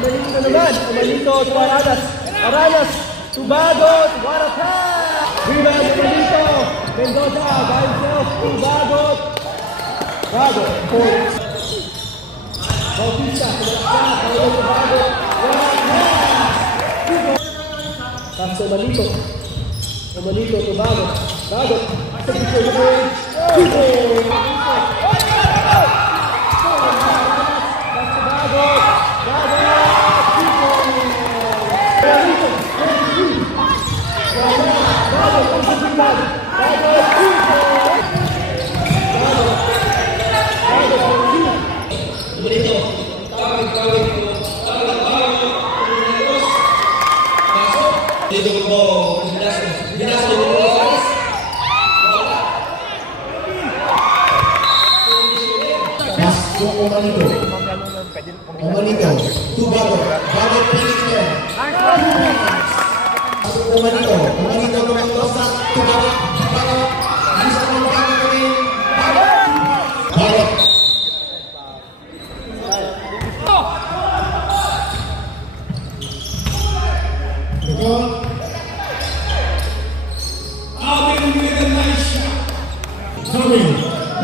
Umalito naman. Umalito to Aranas. Aranas to Bagot. What a pass! Rebound Umalito. Mendoza by himself to Bagot. Bagot. Bautista. Paulo to Bagot. What a pass! Pass to Umalito. Umalito to Bagot. Bagot. Sa picture to Bagot. Umanito, to Bagot. Bagot piling niya. Umanito to Mendoza, to Bagot. Bagot, bisa ng Bagot kami. Bagot. Ito. Alvin with a nice shot. Coming,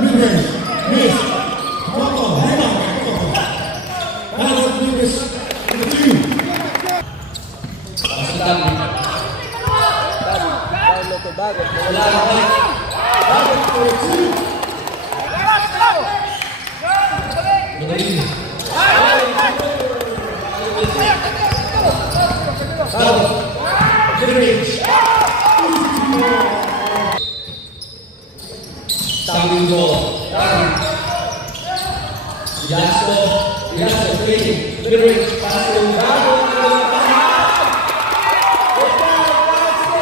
mid-range, miss. Bagot. Bagot for two. Starting goal. Yasko, waiting. Mid-range, pass to Bagot.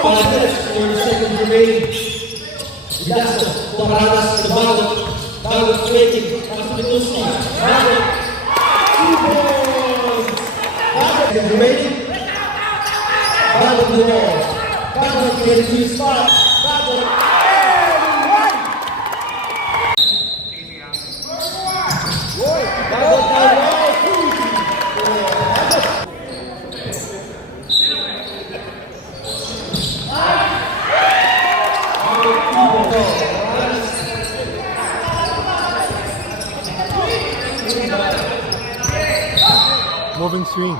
5 minutes for the second remaining. Yasko, Aranas to Bagot. Bagot waiting. Pass to Mendoza. Bagot. 2 points. Bagot remaining. Bagot the ball. Bagot getting to the spot. Bagot. Moving screen.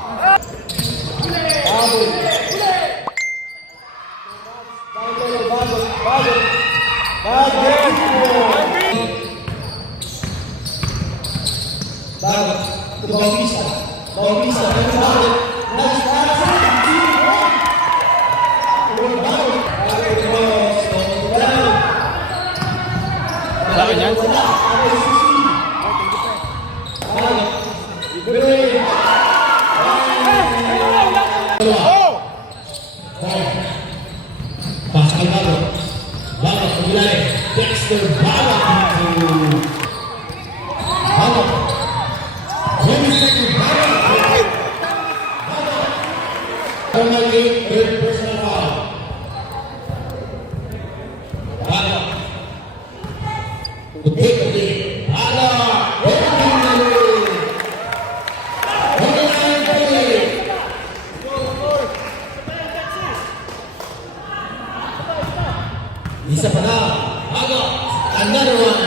Bagot to Bautista. Bautista, nice pass. Laki niyan. Pascal Bagot. Bagot kembali. Dexter Bagot to Bagot. 20 seconds. Bagot. Kembali third personal foul. Bagot. To take the lead. Isa pa na. Bagot. Another one.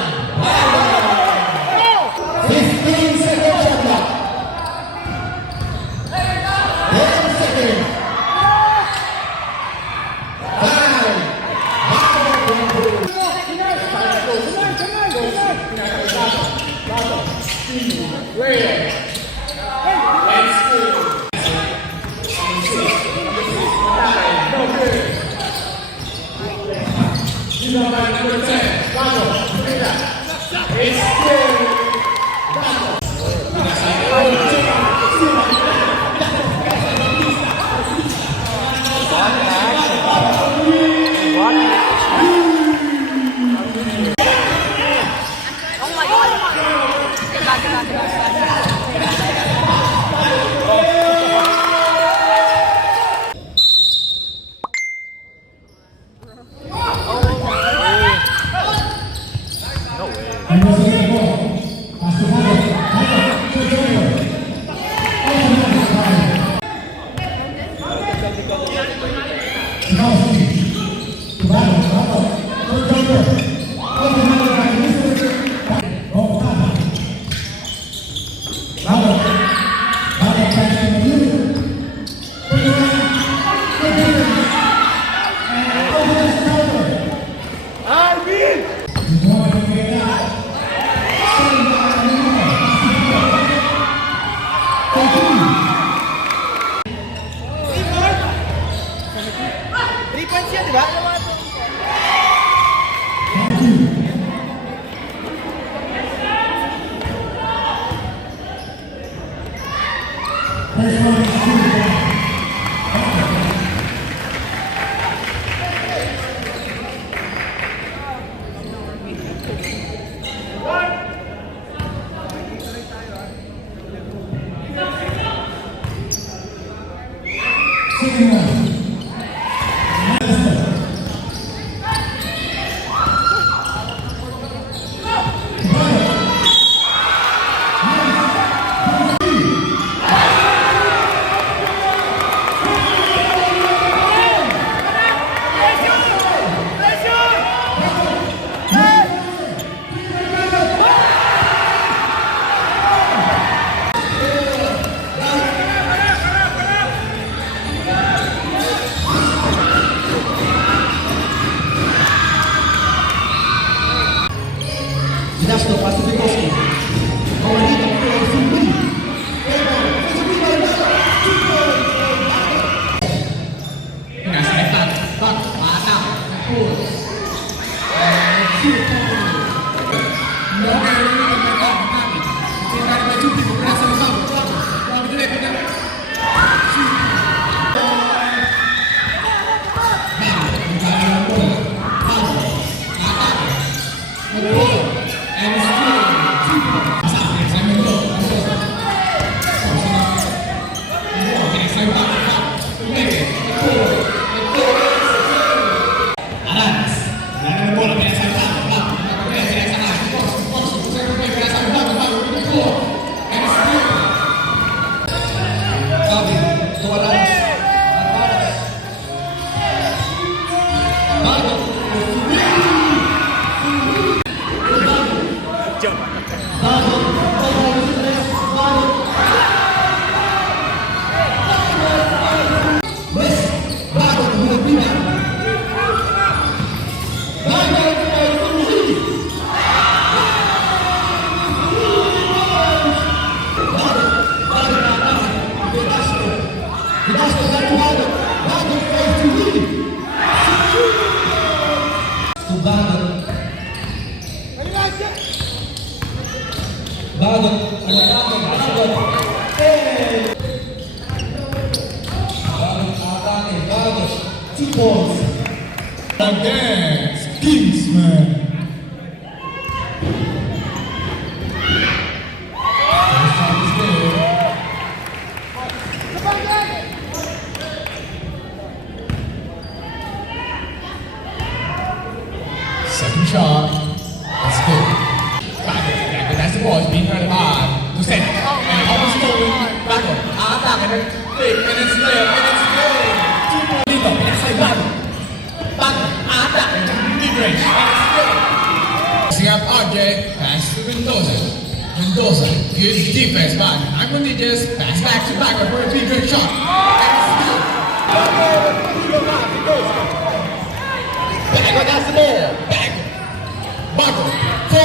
3 points yan, di ba? Ginastro, paso de Koski. Paulito, Zumbi. Ngasih bak, patah, nakul. Dance, Kingsman. Second shot. That's good. Back that's the ball. It's being hurt hard. To center. And almost going back up. Attack and then quick. And it's there. And it's good. 2 point lead up. And it's like back. Back. Attack. And mid-range. And it's good. Sing up RJ. Pass to Mendoza. Mendoza. Good defense back. I'm going to just pass back to back for a big good shot. And it's good. Back. That's the ball. Back. Buckle. 4-3.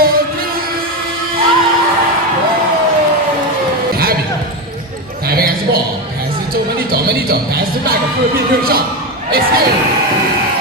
Happy. Having has the ball. Pass it to Manito. Manito. Pass it back for a big good shot. It's good.